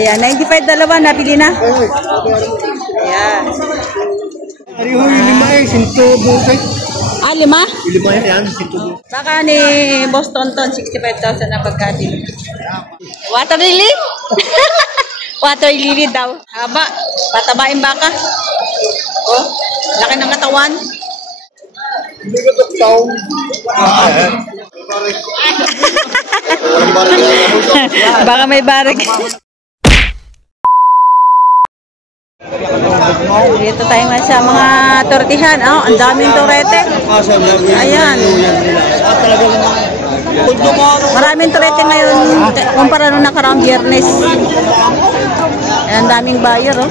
Ayan, 95 dalawa, nabili na. Ayan. Ari ho, yung lima eh, 112. Ah, lima? Yung lima yan, 112. Baka ni Boss Tonton, 65,000 na pagkatin. Water lily? Water lily daw. Haba. Patabain baka. Oh, laki ng katawan. Hindi ko tuktaw. Baka may barik. Dito tayo nga sa mga tortihan. Oh, ang daming torete. Ayan. Maraming torete ngayon kumpara nung nakaraang Biyernes. Ayan, ang daming buyer, oh.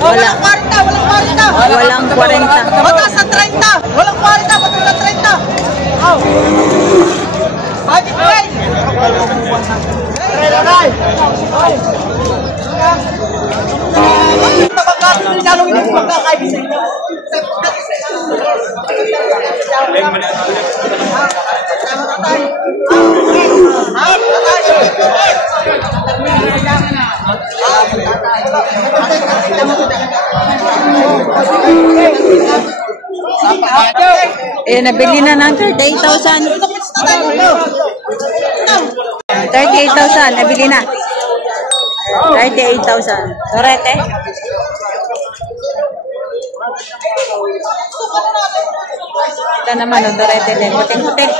Walang 40. Walang 40. Batas sa 30. Walang 40, batas sa 30. Oh. Magic price. Ayan, nabili na ng 38,000. 38,000, nabili na. 38,000. Torete. Ito naman, oh, torete din. Puting-puting.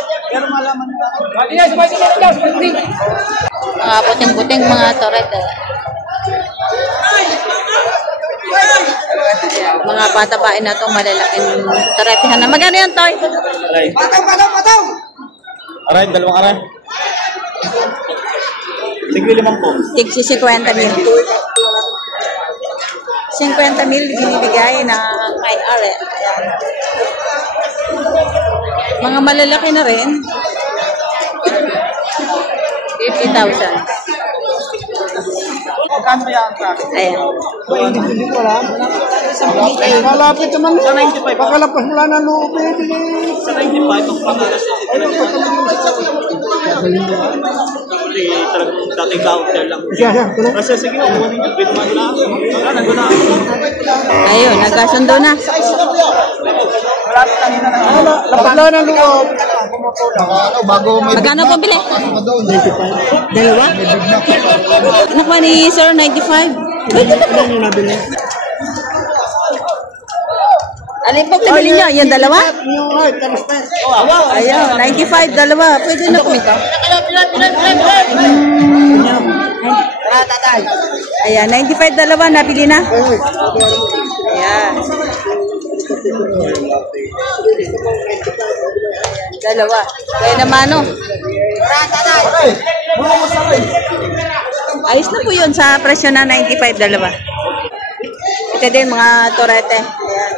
Mga puting-puting mga torete. Mga patabain na itong malalaking toretehan na. Magkano yan, Toy? Patang. Aray, dalawang aray. Tigli limang po. Tigsi 50 mil. 50 mil binibigay na kay Are. Ayan. Mga malalaki na rin. 50,000. Magkano yan sa akin? Ayan. Hindi ko alam. Malapit naman. Sa 95. Pagkalapas mula na loob eh. Sa 95. Ang pangalas sa talagang dating counter lang. Kasi sige, kunin nyo. Pinuman lang. Naguna ako. Ayun, nagkasundo na. Lapat lang ng loob. Magkano po bili? Dalawa? Nakuha ni Sir, 95. Alin po nabili niya? Yan dalawa? Ayun, 95, dalawa. Pwede na po ito. Ayan, 95, dalawa. Nabili na. Ayan. Dalawa. Kaya naman, no? Ayos na po yun sa presyo na 95, dalawa. Ito din, mga torete. Ayan.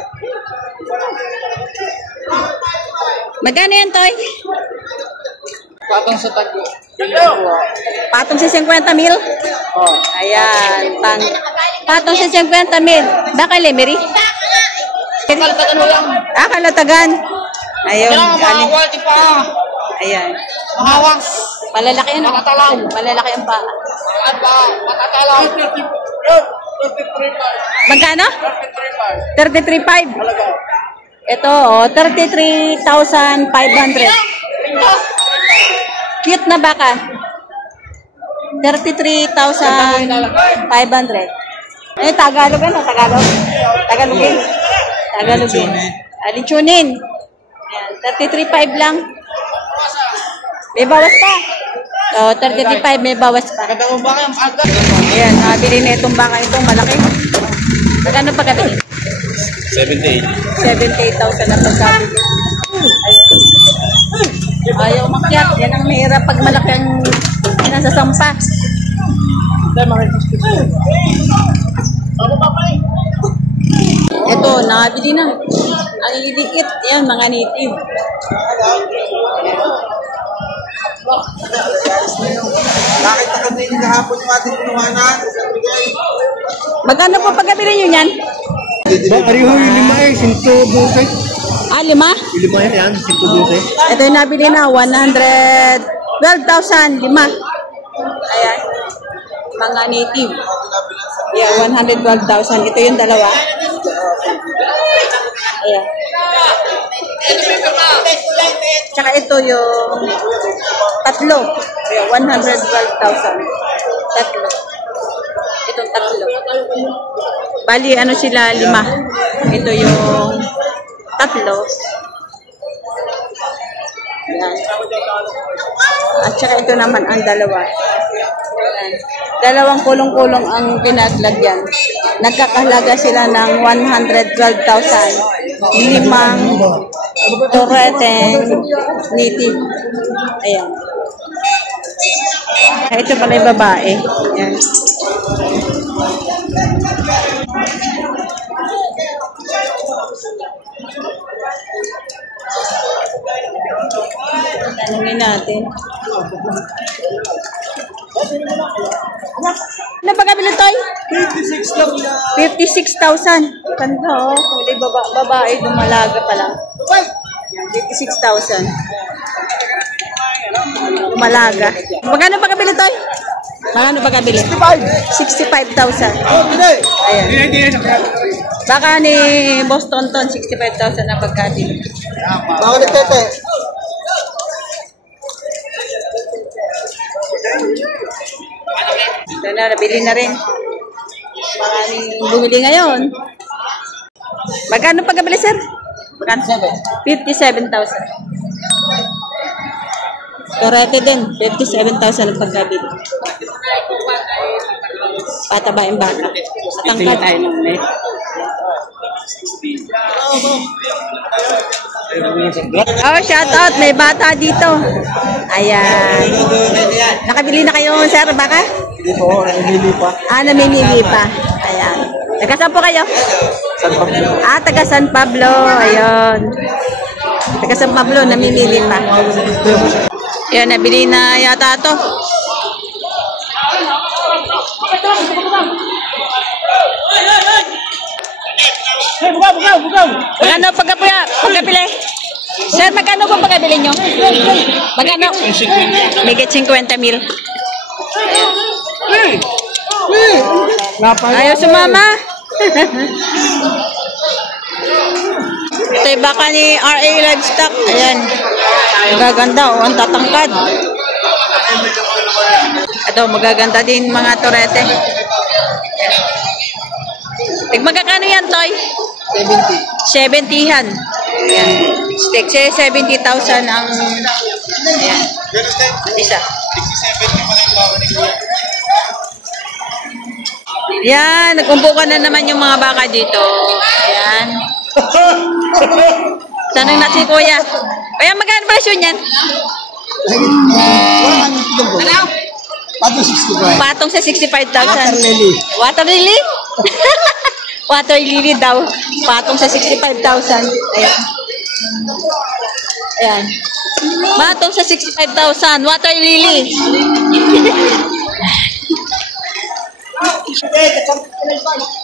Magkano yan, Toy? Patong sa tago. Patong sa 50 mil? Oh. Ayan. Patong sa 50 mil. Baka Lemery? Kalatagan mo lang. Ah, Kalatagan. Ayun. Mga quality pa. Ayan. Mahawas. Malalaki yan. Matatalaw. Malalaki ang pa. At matatalaw. 33.5. Magkano? 33.5. 33.5. Ito, oh, 33,500. Cute na baka. 33,500. Eh, Tagalog ano? Tagalog? Tagalogin. Tagalogin. Alichunin. Ayan, 33.5 lang. May bawas pa. Oh, 33.5 may bawas pa. Ayan, bili na itong baka itong malaki. Magkano pa kabili? 78. 78,000 na pagkabili. Ayaw makyat. Yan ang mahirap pag malaki ang nasa sampa. Ito, nakabili na. Ang ilikit. Yan, mga native. Bakit ako din kahapon yung ating pinuhanan? Magkano po pagkabili nyo yan? Ariho yung 5 eh, 112. Ah, 5? 5 yan, 112. Ito yung nabili na, 112,000, 5. Ayan. Mga native. Yeah, 112,000. Ito yung dalawa. Ayan. Tsaka ito yung tatlo. Ayan, 112,000. Tatlo. Itong tatlo. Bali, ano sila, 5. Ito yung tatlo. Ayan. At saka ito naman ang dalawa. Ayan. Dalawang kulong-kulong ang pinaglagyan. Nagkakahalaga sila ng 112,000. 5 Torete native. Ayan. Ito pala yung babae. Ayan. Tanungin natin. Ano ba kabili tayo? 56 lang yan. 56,000. Ganda oh. Kulay babae, dumalaga pa lang. 56,000. Dumalaga. Magkano pa kabili tayo? Magkano pa kabili? 65,000. Oh, hindi. Ayan. Baka ni Boss Tonton, 65,000 na pagkabili. Baka ni Tete. Ito na, nabili na rin. Maraming bumili ngayon. Magkano pagkabili, sir? Magkano? 57,000. Torete din, 57,000 ang pagkabili. Patabaing baka. Matangkad. Oh, shout out. May bata dito. Ayan. Nakabili na kayo, sir, baka? Hindi po, namimili pa. Ah, namimili pa. Ayan. Taga saan po kayo? San Pablo. Ah, taga San Pablo. Ayun. Taga San Pablo, namimili pa. Ayan, nabili na yata ito. Magkano pagkapili? Sir, magkano po pagkabili nyo? Magkano? Megit 50 mil. Ayaw sumama. Ito yung baka ni RA Livestock. Ayan. Magaganda o. Ang tatangkad. Ito, magaganda din mga torete. Magkakano yan, Toy? 70. 70-han. Ayan. Steak siya, 70,000 ang... Ayan. Isa. 67 Yan, nagkumpukan na naman yung mga baka dito. Ayan. Tanong na si Kuya. Kuya, magkano presyo niyan? Ano? Patong sa 65,000. Water lily. Water lily? Water lily daw. Patong sa 65,000. Ayan. Ayan. Patong sa 65,000. Water lily.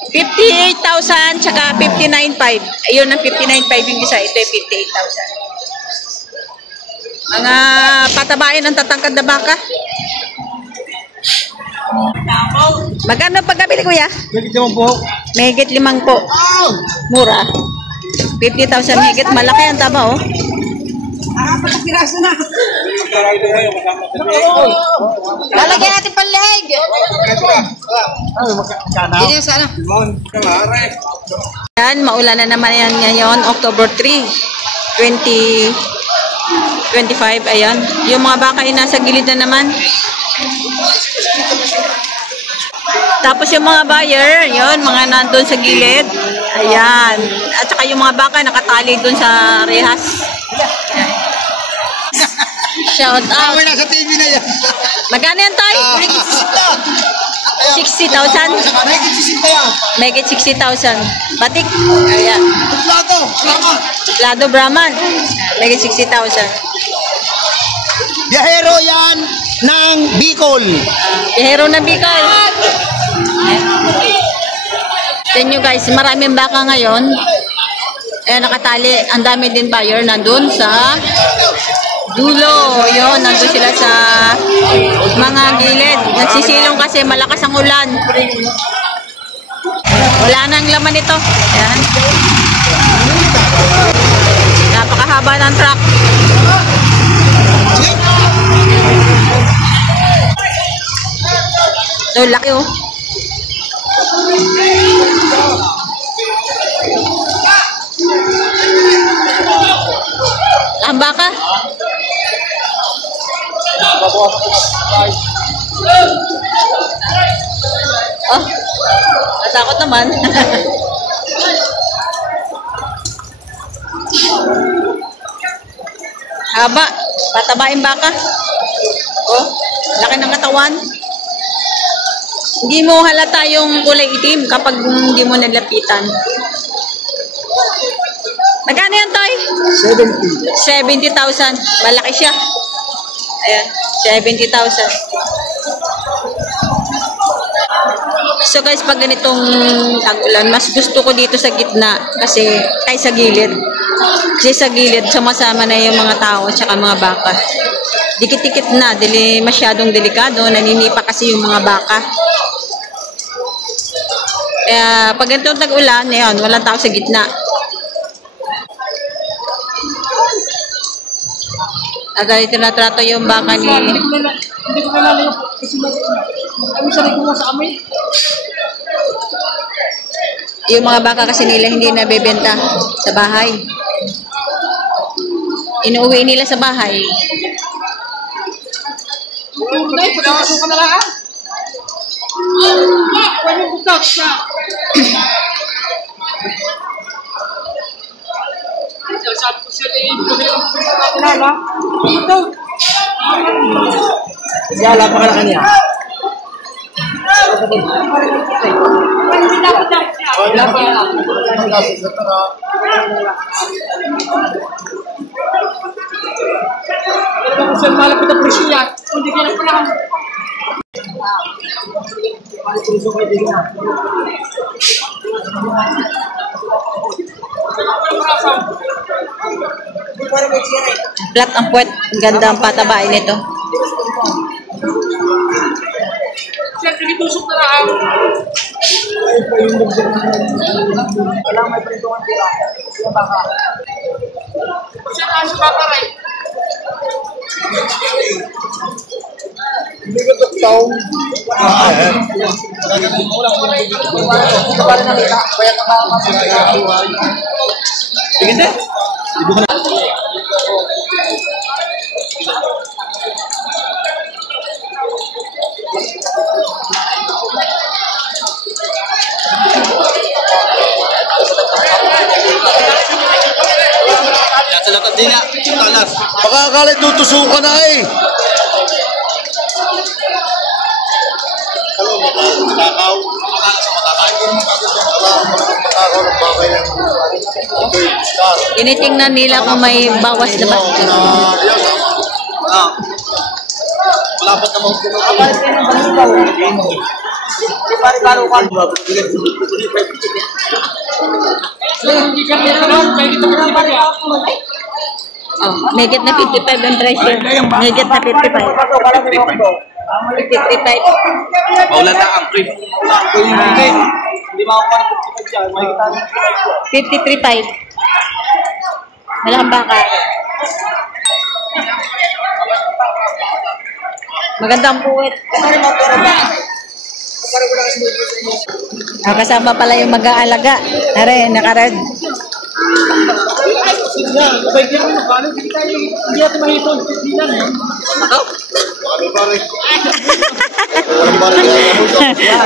58,000 tsaka 59,500. Ayun ang 59,500 yung isa. Ito yung 58,000. Mga patabain ang tatangkad na baka. Magkano pagkabili, kuya? Megit 5 po. Megit 5 po. Mura. 50,000 megit. Malaki ang taba, oh. Lalagyan natin panleheg. Hindi sana. Yan, maulan na naman yan ngayon, October 3, 2025. Ayan. Yung mga baka ay nasa gilid na naman. Tapos yung mga buyer, yun, mga nandun sa gilid. Ayan. At saka yung mga baka nakatali dun sa rehas. Ayan. Shout out. Nasa TV na yan. Magkano yan, Toy? 60,000? Megit 60 yan. Megit 60,000. Batik. Ayan. Plato. Lado Brahman. Megit 60,000. Biyahero yan ng Bicol. Bihero na Bicol. Sa inyo guys, maraming baka ngayon. Nakatali. Ang dami din buyer nandun sa dulo. Yun, nandun sila sa mga gilid. Nagsisilong kasi malakas ang ulan. Wala nang laman ito. Ayan. Napakahaba ng truck. So, laki oh. Ang baka? Oh, natakot naman. Haba, patabain baka. Oh, laki ng katawan. Hindi mo halata yung kulay itim kapag hindi mo nalapitan. Magkano yan, Toy? 70,000. Malaki siya. Ayan, 70,000. So guys, pag ganitong tag-ulan, mas gusto ko dito sa gitna kasi kaysa gilid. Kasi sa gilid, sama-sama na yung mga tao at saka mga baka. Dikit-dikit na, masyadong delikado, naninipa kasi yung mga baka. Kaya pag ganitong tag-ulan, ayan, walang tao sa gitna. Agad tinatrato yung baka ni... Hindi ko kailangan kasi kami sarili mo sa amin. Yung mga baka kasi nila hindi nabebenta sa bahay. Inuwi nila sa bahay. Tunay, pagkakaso ka na lang. Huwag yung butak siya. Sabi ko siya na yun. Kilala? Ito. Yala pa ka na kanya. Wala pa yan. Kaya kung saan malapit ang presyo yan, hindi ka na pala. Flat ang puwet. Ang ganda ang patabain nito. Sir, pinitusok na lang. Alam may printungan sila. Sila baka. Sir, aso ka pa rin. Hindi ko tuktaw. Ito pa rin nakita. Kaya nakakasya. Tingin din. Sa lakad din nga, talas. Baka akala tutusukan na eh. Matakaw. Matakas sa matakaw. Matakaw ng bagay ng Tinitingnan nila kung may bawas na ba. Malapat naman ko. Hindi ka nila lang. Kaya kita pa rin ba? Oh, may get na 55 ang presyo. May get na 55. 55. Maulan na ang trip. Hindi makakuha ng 55 dyan. Makikita ng 53.5. Walang baka. Magandang puwet. Kasama pala yung mag-aalaga. Are, nakared. Hindi natin mahipon. Hindi lang.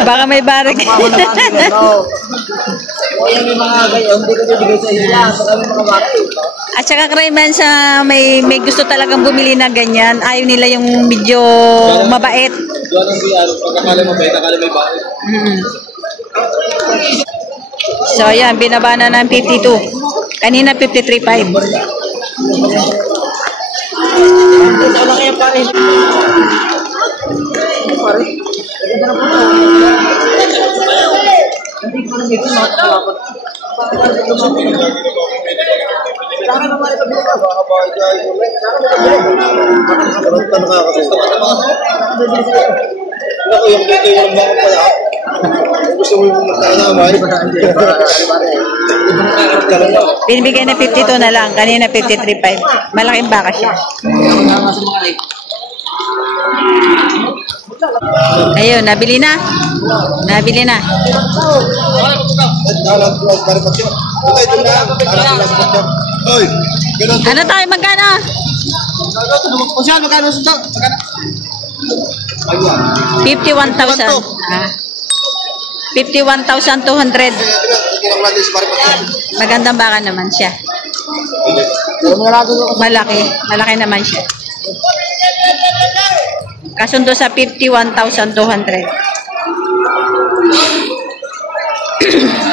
Baka may barik. Yan yung mga gayon, hindi ko bibigay sa inyo lang. Pag kami mga bata. At saka Krayman, sa may gusto talagang bumili na ganyan, ayaw nila yung medyo mabait. Doon ang biyaro. Pag akala mo ba, akala may bakit. So ayan, binaba na ng 52. Kanina 53.5. Wala kaya pare. Pare. Naku, yung dito yung bakit pala. Gusto mo yung magkakamay? Binibigay na 52 na lang. Kanina 53.5. Malaking baka siya. Ayun, nabili na. Nabili na. Ano tayo, magkano? Kung saan, magkano sa 51,000. Ah. 51,200. Magandang baka naman siya. Malaki. Malaki naman siya. Kasundo sa 51,200.